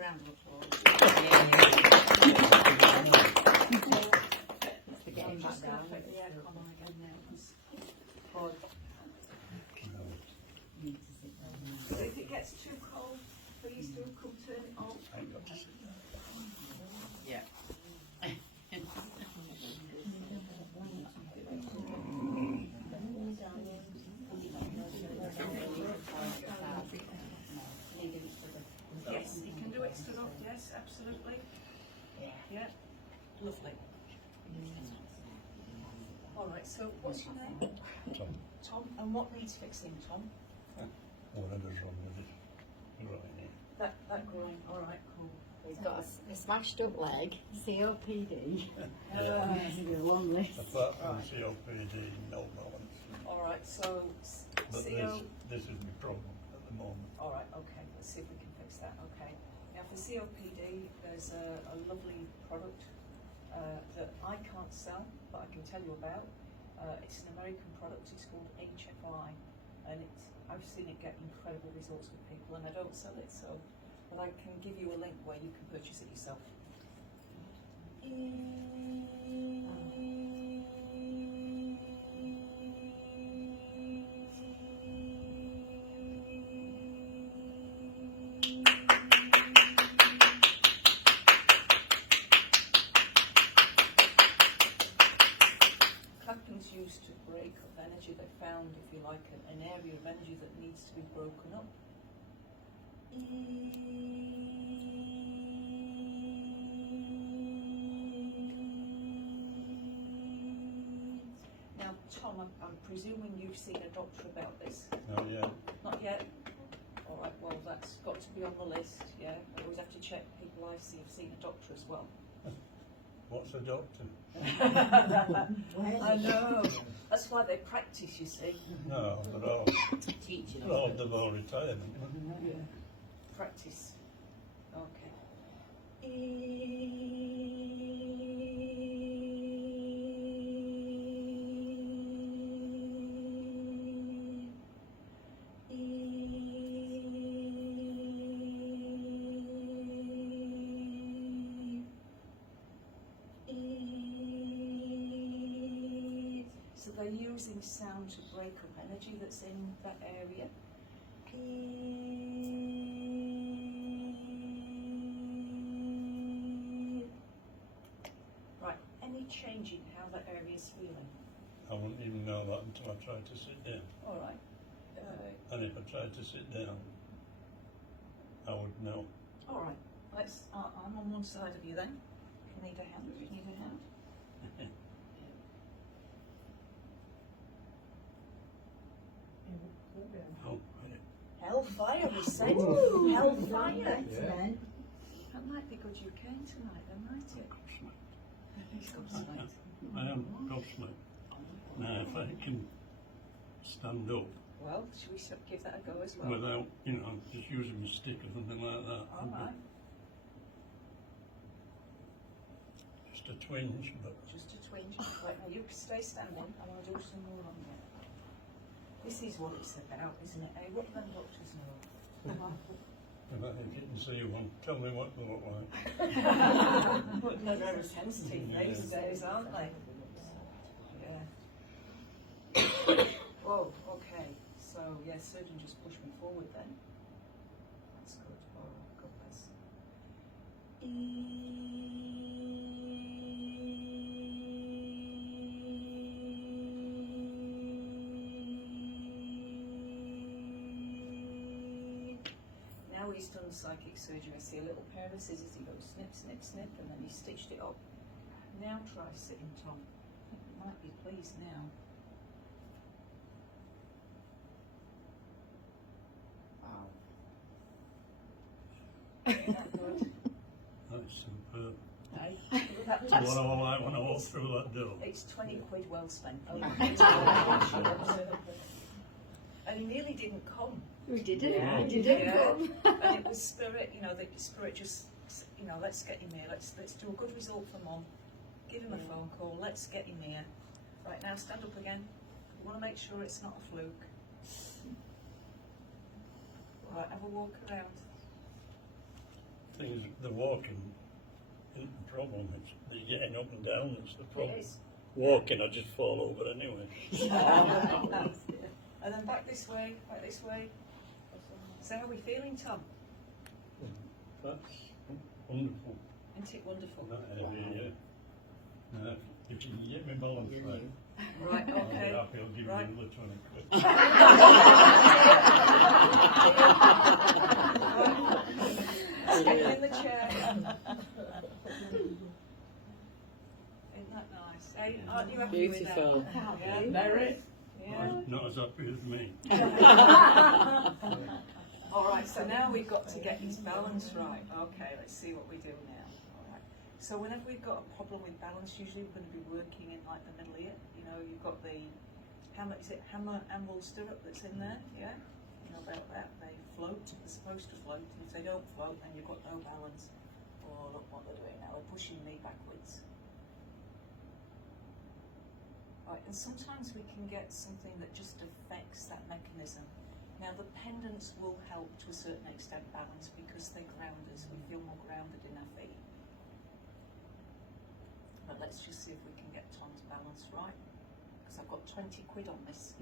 round of applause. It's the getting back down. The aircon on again now. Good. So if it gets too cold, please do come turn it off. Yeah. Yes, you can do it stood up, yes, absolutely. Yeah, lovely. Alright, so what's your name? Tom, Tom, and what needs fixing, Tom? whatever's wrong with it, right here. That groin, alright, cool. He's got a smashed up leg, COPD. Yeah. A long list. Apart from COPD, no balance. Alright, so But CO. this is my problem at the moment. Alright, okay, let's see if we can fix that, okay. Now for COPD, there's a lovely product that I can't sell, but I can tell you about. It's an American product, it's called HFI, and I've seen it get incredible results with people, and I don't sell it, so, but I can give you a link where you can purchase it yourself. Clapping's used to break up energy. They found, if you like, an area of energy that needs to be broken up. Now, Tom, I'm presuming you've seen a doctor about this. Oh, yeah. Not yet? Alright, well, that's got to be on the list, yeah? I always have to check people I see have seen a doctor as well. What's a doctor? I know. That's why they practice, you see. No, Teaching. they're all of all retirement. Practice. Okay. So they're using sound to break up energy that's in that area. Right, any change in how that area is feeling? I wouldn't even know that until I tried to sit down. Alright. And if I tried to sit down, I would know. Alright, I'm on one side of you then. You need a hand? You need a hand? Oh, right. Hellfire, we said. Ooh, Hellfire. Yeah. That might be good you came tonight then, might it? He's gobsmacked. I am gobsmacked. Now, if I can stand up Well, should we give that a go as well? without, just using my stick or something like that. Alright, Just a twinge, but just a twinge. Right, now you stay standing. I want to do some more on you. This is what it's about, isn't it? Hey, what do them doctors know? if you can see one, tell me what they look like. But they're very sensitive these days, aren't they? Yeah. Whoa, okay. So, yeah, surgeon just pushed me forward then. That's good. Oh, God bless. Now he's done psychic surgery. I see a little pair of scissors. He goes snip, snip, snip, and then he stitched it up. Now try sitting, Tom. I think you might be pleased now. Isn't that good? That's superb. Hey? That's what I like when I walk through that door. It's 20 quid well spent. And he nearly didn't come. We didn't. Yeah, We didn't. yeah. And it was spirit, the spirit just, let's get him here. Let's do a good result for Mum. Give him a phone call. Let's get him here. Right, now stand up again. We want to make sure it's not a fluke. Right, have a walk around. things, the walking isn't the problem, it's the getting up and down that's the problem. It is. Walking, I just fall over anyway. And then back this way, back this way. So how are we feeling, Tom? That's wonderful. Isn't it wonderful? That area, yeah. If you can get me balance right, Right, okay. I'll give you Right. another 20 quid. Get you in the chair. Isn't that nice? Hey, aren't you happy Beautiful. with that? Yeah. Very. Yeah. Not as happy as me. All right, so now we've got to get his balance right. Okay, let's see what we do now. All right. So whenever we've got a problem with balance, usually we're going to be working in like the middle ear. You know, you've got the hammer, is it hammer and wool stirrup that's in there? Yeah? You know about that? They float, they're supposed to float, and if they don't float, then you've got no balance. Oh, look what they're doing now, they're pushing me backwards. Right, and sometimes we can get something that just affects that mechanism. Now the pendants will help to a certain extent balance because they ground us, we feel more grounded in our feet. But let's just see if we can get Tom's balance right, because I've got 20 quid on this.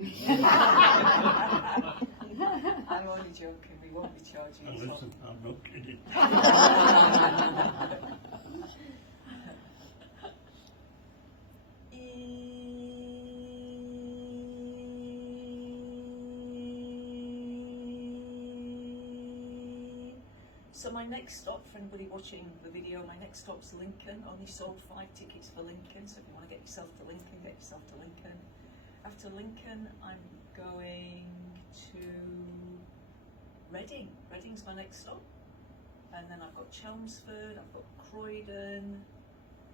I'm only joking, we won't be charging Now you. listen, I'm not kidding. So my next stop, for anybody watching the video, my next stop's Lincoln. Only sold 5 tickets for Lincoln, so if you want to get yourself to Lincoln, get yourself to Lincoln. After Lincoln, I'm going to Reading. Reading's my next stop. And then I've got Chelmsford, I've got Croydon,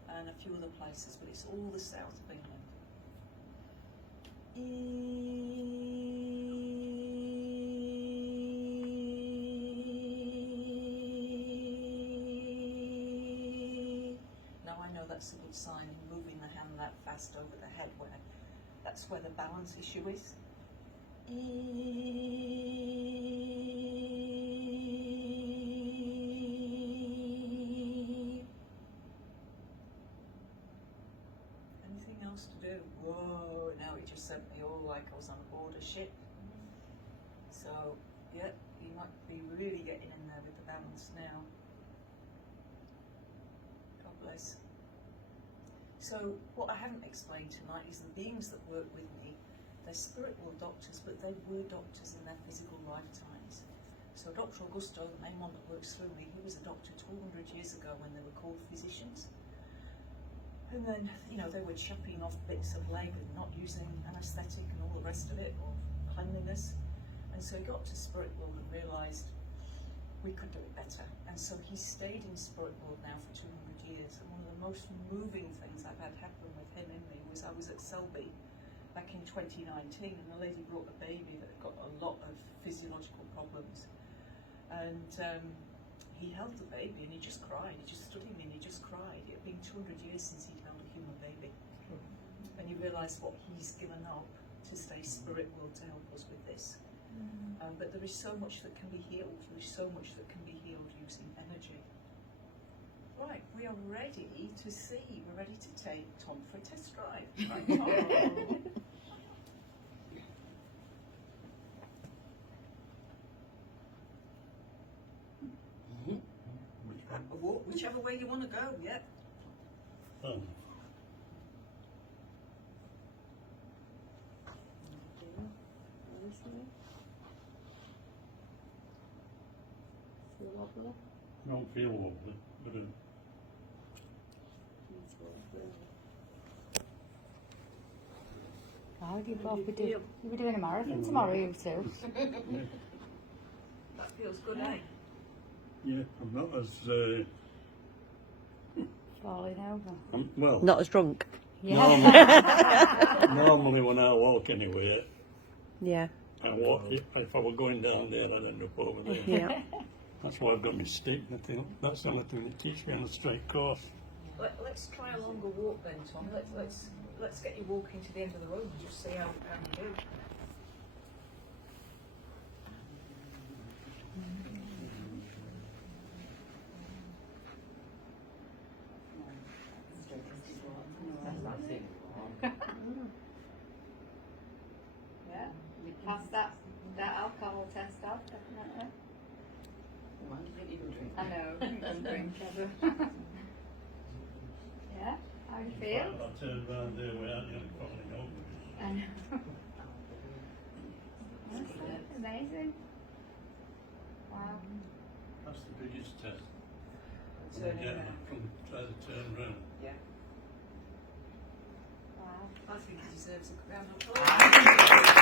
and a few other places, but it's all the south of England. Now I know that's a good sign in moving the hand that fast over the head, where that's where the balance issue is. Anything else to do? Whoa, now it just sent me all like I was on board a ship. So, yeah, you might be really getting in there with the balance now. God bless. So, what I haven't explained tonight is the beings that work with me, they're spirit world doctors, but they were doctors in their physical lifetimes. So Dr. Augusto, the main one that works through me, he was a doctor 200 years ago when they were called physicians. And then, you know, they were chopping off bits of leg and not using anaesthetic and all the rest of it, or cleanliness. And so he got to spirit world and realised we could do it better. And so he stayed in spirit world now for 200 years. And one of the most moving things I've had happen with him in me was I was at Selby back in 2019, and a lady brought a baby that had got a lot of physiological problems. And he held the baby and he just cried. He just stood him and he just cried. It had been 200 years since he'd held a human baby. And you realise what he's given up to stay spirit world to help us with this. But there is so much that can be healed. There is so much that can be healed using energy. Right, we are ready to see. We're ready to take Tom for a test drive. Right, Tom. Whichever way you want to go, yeah. Oh, don't feel wobbly, but Oh, you'll be doing a marathon tomorrow, you two. That feels good, eh? yeah, I'm not as, Falling over. well, Not as drunk. Yeah. normally when I walk anywhere, Yeah. I walk, if I were going down there, I'd end up over there. Yeah. That's why I've got my stick. I think that's the only thing that keeps me on a straight course. Let's try a longer walk then, Tom. Let's get you walking to the end of the road and just see how you do. I know, he doesn't drink ever. Yeah, how do you feel? I turned around there without nearly falling over. I know. That's amazing. Wow. That's the biggest test. Turning Yeah, around. from try to turn round. Yeah. Wow. I think he deserves a round of applause.